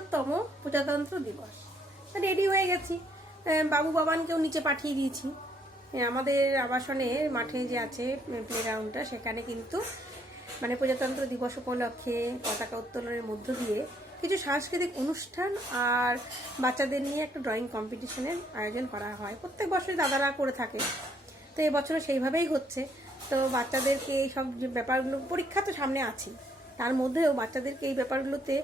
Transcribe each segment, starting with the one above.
75তম প্রজাতন্ত্র দিবস। রেডি হয়ে গেছি, বাবু বাবানকেও নিচে পাঠিয়ে দিয়েছি। আমাদের আবাসনের মাঠে যে আছে প্লেগ্রাউন্ডটা, সেখানে কিন্তু মানে প্রজাতন্ত্র দিবস উপলক্ষে পতাকা উত্তোলনের মধ্য দিয়ে কিছু সাংস্কৃতিক অনুষ্ঠান আর বাচ্চাদের নিয়ে একটা ড্রয়িং কম্পিটিশনের আয়োজন করা হয়। প্রত্যেক বছরই দাদারা করে থাকে, তো এবছরও সেইভাবেই হচ্ছে। তো বাচ্চাদেরকে এই সব যে ব্যাপারগুলো, পরীক্ষা তো সামনে আছে, তার মধ্যেও বাচ্চাদেরকে এই ব্যাপারগুলোতে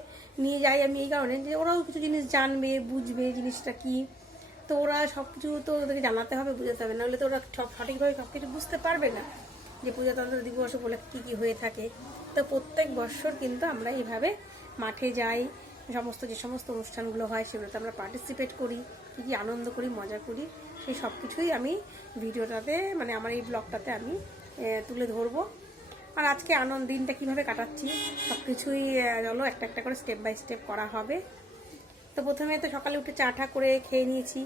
নিয়ে যাই আমি এই কারণে যে ওরাও কিছু জিনিস জানবে, বুঝবে জিনিসটা কী। তো ওরা সব কিছু তো ওদেরকে জানাতে হবে, বুঝাতে হবে, নাহলে তো ওরা সঠিকভাবে সব কিছু বুঝতে পারবে না যে প্রজাতন্ত্র দিবস বলে কী কী হয়ে থাকে। তো প্রত্যেক বছর কিন্তু আমরা এইভাবে মাঠে যাই, যে সমস্ত অনুষ্ঠানগুলো হয় সেগুলোতে আমরা পার্টিসিপেট করি, কী কী আনন্দ করি, মজা করি, সেই সব কিছুই আমি ভিডিওটাতে মানে আমার এই ব্লগটাতে আমি তুলে ধরবো। আর আজকে দিনটা কীভাবে কাটাচ্ছি সব কিছুই চলো একটা একটা করে স্টেপ বাই স্টেপ করা হবে। তো প্রথমে তো সকালে উঠে চা টা করে খেয়ে নিয়েছি,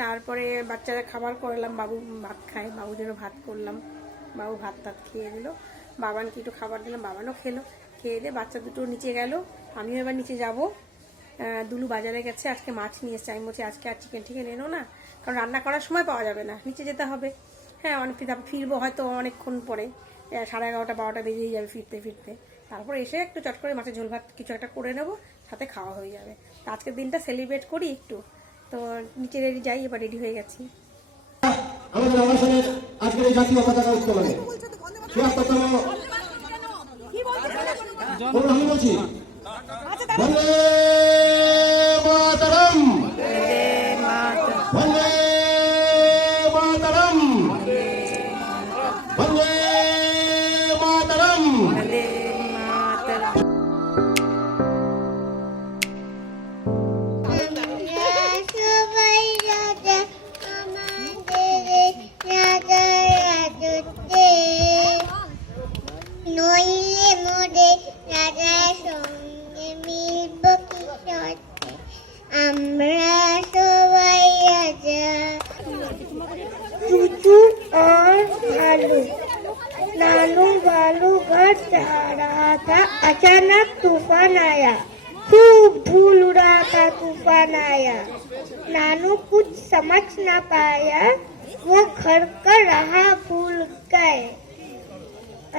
তারপরে বাচ্চারা খাবার করলাম, বাবু ভাত খায়, বাবুর জন্য ভাত করলাম, বাবু ভাত খেয়ে দিল, বাবানকে একটু খাবার দিলাম, বাবানও খেলো। খেয়ে দিয়ে বাচ্চা দুটো নিচে গেল, আমিও এবার নিচে যাব। দুলু বাজারে গেছে, আজকে মাছ নিয়ে এসছে। আমি বলছি আজকে আর চিকেন এনো না, কারণ রান্না করার সময় পাওয়া যাবে না, নিচে যেতে হবে। হ্যাঁ, ফিরবো হয়তো অনেকক্ষণ পরে, 11:30 12টা বেজেই যাবে ফিরতে। তারপর এসে একটু চট করে মাছের ঝোল ভাত কিছু একটা করে নেবো, সাথে খাওয়া হয়ে যাবে। তো আজকের দিনটা সেলিব্রেট করি একটু। তো নিচে যাই, এবার রেডি হয়ে গেছি। আমাদের আবাসনের আজকের এই জাতীয় পতাকা উত্তোলনে ৭৬তম আমি বলছি বন্দে মাতরম, বন্দে মাতরম, বন্দে মাতরম। নইলে মোরে রাজার সঙ্গে মিলব কি সত্যি, আমরা সবাই রাজা। চুচু और भालू, नानू भालू घर जा रहा था, अचानक तूफान आया, खूब धूल उड़ा का तूफान आया। नानू कुछ समझ ना पाया, वो घर का राह भूल गए।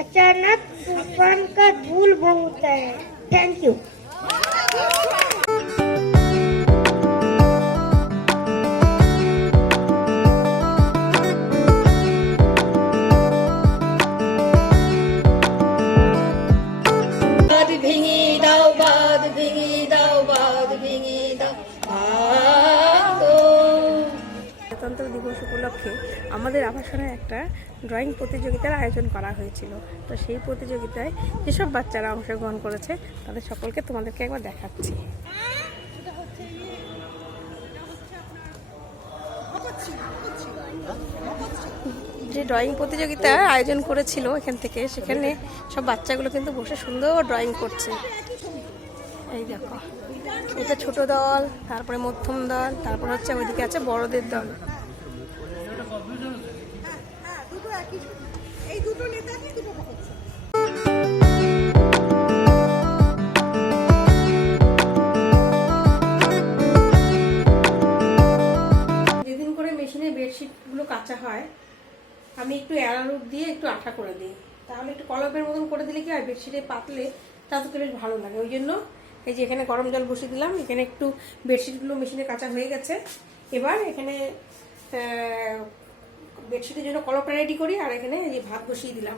अचानक तूफान का धूल बहुत है। Thank you. প্রজাতন্ত্র দিবস উপলক্ষে আমাদের আবাসনে একটা ড্রয়িং প্রতিযোগিতার আয়োজন করা হয়েছিল। তো সেই প্রতিযোগিতায় যেসব বাচ্চারা অংশগ্রহণ করেছে তাদের সকলকে তোমাদেরকে একবার দেখাচ্ছি। যে ড্রয়িং প্রতিযোগিতার আয়োজন করেছিল এখান থেকে, সেখানে সব বাচ্চাগুলো কিন্তু বসে সুন্দর ড্রয়িং করছে। এই দেখো, এটা ছোট দল, তারপরে মধ্যম দল, তারপর হচ্ছে ওইদিকে আছে বড়দের দল। যেদিন করে মেশিনে বেডশিটগুলো কাঁচা হয়, আমি একটু অ্যারারুট দিয়ে একটু আঠা করে দিই, তাহলে একটু কলমের মতন করে দিলে কি হয়, বেডশিটে পাতলে তাতে বেশ ভালো লাগে। ওই জন্য এই যে এখানে গরম জল বসিয়ে দিলাম, এখানে একটু বেডশিটগুলো মেশিনে কাঁচা হয়ে গেছে। এবার এখানে বেডশিটের জন্য কলমটা রেডি করি, আর এখানে এই যে ভাত বসিয়ে দিলাম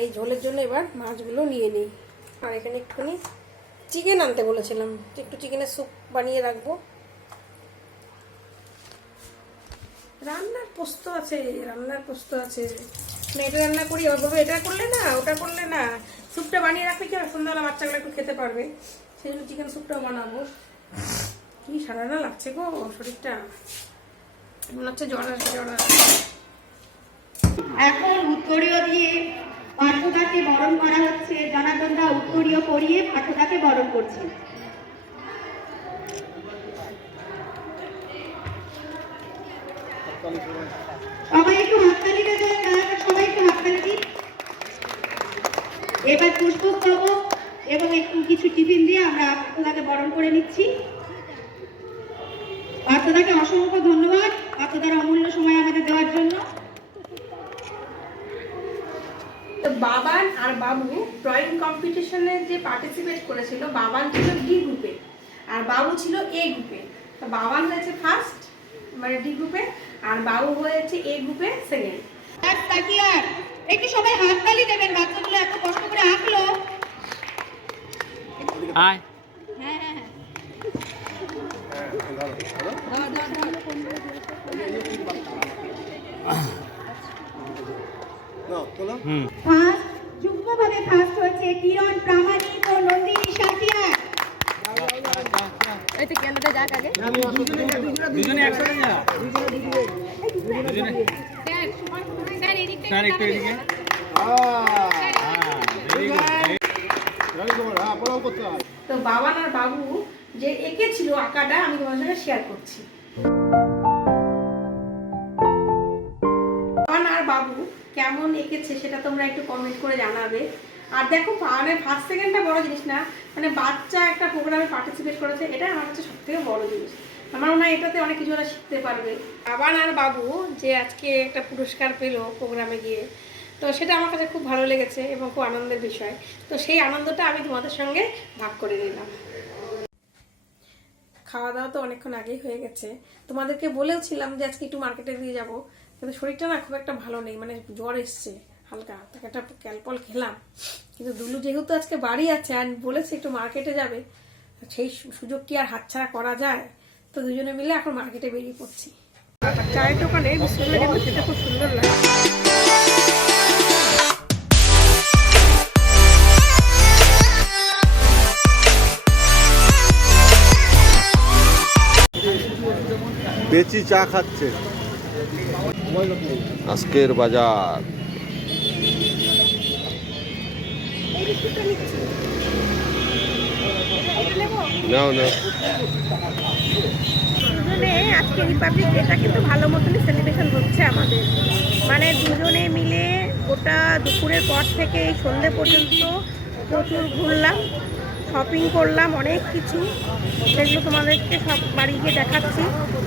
এই ঝোলের জন্য। এবার মাছগুলো নিয়ে নিই, আর এখানে একটুখানি চিকেন আনতে বলেছিলাম, একটু চিকেনের স্যুপ বানিয়ে রাখবো। রান্নার পোস্ত আছে, এটা রান্না করি, ওইভাবে এটা করলে না, ওটা করলে না, স্যুপটা বানিয়ে রাখলে কি হবে, সন্ধ্যাবেলা বাচ্চাগুলো একটু খেতে পারবে, সেই জন্য চিকেন স্যুপটাও বানাবো। কি সারা লাগছে গো শরীরটা, মনে হচ্ছে জ্বর আসবে। এখন উত্তরীয় দিয়ে পাঠদাকে বরণ করা হচ্ছে। জনার্দনদা উত্তরীয় পরিয়ে পাঠদাকে বরণ করছে। সবাই একটু হাততালিটা দেন, সবাই একটু হাততালি দিন। এবার পুষ্পস্তবক এবং একটু কিছু টিফিন দিয়ে আমরা পার্থদাকে বরণ করে নিচ্ছি। পার্থদাকে অসংখ্য ধন্যবাদ পার্থদার অমূল্য সময় আমাদের দেওয়ার জন্য। তো বাবান আর বাবু ড্রয়িং কম্পিটিশনে যে পার্টিসিপেট করেছিল, বাবান ছিল ডি গ্রুপে আর বাবু ছিল এ গ্রুপে। তো বাবান হয়েছে ফার্স্ট মানে ডি গ্রুপে, আর বাবু হয়েছে এ গ্রুপে সেকেন্ড। তাকিয়ার একটু সবাই হাততালি দেবেন, বাচ্চাগুলো এত কষ্ট করে আঁকলো। আয় হ্যাঁ হ্যাঁ হ্যাঁ ফার্স্ট যুগ্মভাবে ফার্স্ট হয়েছে কিরণ প্রামাণিক ও নন্দিনী সাথিয়ার। দুজনে একসাথে যা দুজনে স্যার একটু এদিকে তো বাবান আর বাবু যে এঁকেছিল আঁকাটা আমি তোমার সঙ্গে শেয়ার করছি। বাবান আর বাবু কেমন এঁকেছে সেটা তোমরা একটু কমেন্ট করে জানাবে। আর দেখো মানে ফার্স্ট সেকেন্ডটা বড় জিনিস না, মানে বাচ্চা একটা প্রোগ্রামে পার্টিসিপেট করেছে, এটা আমার কাছে সব থেকে বড় জিনিস। আমার মনে হয় এটাতে অনেক কিছু ওরা শিখতে পারবে। বাবান আর বাবু যে আজকে একটা পুরস্কার পেলো প্রোগ্রামে গিয়ে, তো সেটা আমার কাছে খুব ভালো লেগেছে এবং খুব আনন্দের বিষয়। তো সেই আনন্দটা আমি তোমাদের সঙ্গে ভাগ করে নিলাম। খাওয়া দাওয়া তো অনেকক্ষণ আগেই হয়ে গেছে। তোমাদেরকে বলেও ছিলাম যে আজকে একটু মার্কেটে দিয়ে যাব, কিন্তু শরীরটা না খুব একটা ভালো নেই, মানে জ্বর এসছে হালকা। তাকে একটা ক্যালপল খেলাম, কিন্তু দুলু যেহেতু আজকে বাড়ি আছে আর বলেছে একটু মার্কেটে যাবে, সেই সুযোগ কি আর হাতছাড়া করা যায়? তো দুজনে মিলে এখন মার্কেটে বেরিয়ে পড়ছি। চায়ের দোকানে বিসমিল্লাহ খেতে খুব সুন্দর লাগে। বেচি চা খাচ্ছে। আজকের বাজার নাও না দুজনে আজকে রিপাবলিক ডেটা কিন্তু ভালো মতনই সেলিব্রেশন হচ্ছে আমাদের, মানে দুজনে মিলে ওটা দুপুরের পর থেকে এই সন্ধ্যে পর্যন্ত প্রচুর ঘুরলাম, শপিং করলাম অনেক কিছু, সেগুলো তোমাদেরকে সব বাড়ি গিয়ে দেখাচ্ছি।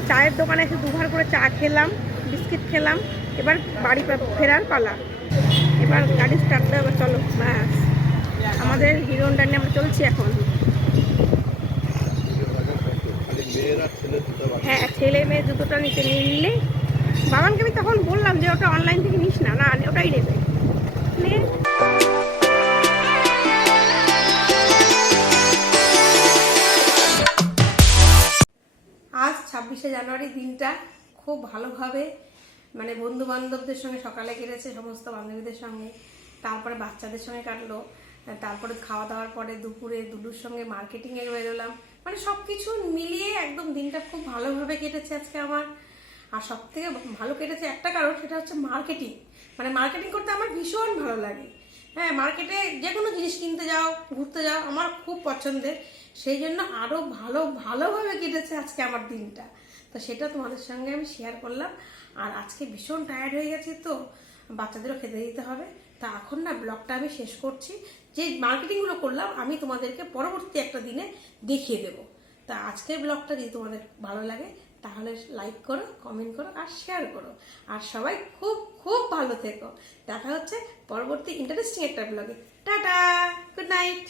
চায়ের দোকানে এসে দুবার করে চা খেলাম, বিস্কিট খেলাম, এবার বাড়ি ফেরার পালা। এবার গাড়ি স্টার্ট দেওয়া, চলো ব্যাস আমাদের হিরো হোন্ডা নিয়ে আমরা চলছি এখন। হ্যাঁ, ছেলে মেয়ে জুতোটা নিতে নিলে বাবানকে আমি তখন বললাম যে ওটা অনলাইন থেকে নিস না, না ওটাই নেবে। আজ 26শে জানুয়ারি দিনটা খুব ভালোভাবে মানে বন্ধু বান্ধবদের সঙ্গে সকালে কেটেছে, সমস্ত বান্ধবীদের সঙ্গে, তারপরে বাচ্চাদের সঙ্গে কাটলো, তারপরে খাওয়া দাওয়ার পরে দুপুরে দুলুর সঙ্গে মার্কেটিংয়ে বেরোলাম, মানে সব কিছু মিলিয়ে একদম দিনটা খুব ভালোভাবে কেটেছে আজকে আমার। আর সব থেকে ভালো কেটেছে একটা কারণ, সেটা হচ্ছে মার্কেটিং। মানে মার্কেটিং করতে আমার ভীষণ ভালো লাগে। হ্যাঁ, মার্কেটে যে কোনো জিনিস কিনতে যাও, ঘুরতে যাও, আমার খুব পছন্দের। সেই জন্য আরও ভালোভাবে কেটেছে আজকে আমার দিনটা। তো সেটা তোমাদের সঙ্গে আমি শেয়ার করলাম। আর আজকে ভীষণ টায়ার্ড হয়ে গেছি, তো বাচ্চাদেরও খেতে দিতে হবে। তা এখন না ব্লগটা আমি শেষ করছি। যে মার্কেটিংগুলো করলাম আমি তোমাদেরকে পরবর্তী একটা দিনে দেখিয়ে দেবো। তা আজকের ব্লগটা যদি তোমাদের ভালো লাগে তাহলে লাইক করো, কমেন্ট করো আর শেয়ার করো। আর সবাই খুব খুব ভালো থেকো। দেখা হচ্ছে পরবর্তী ইন্টারেস্টিং একটা ব্লগে। Tata, good night.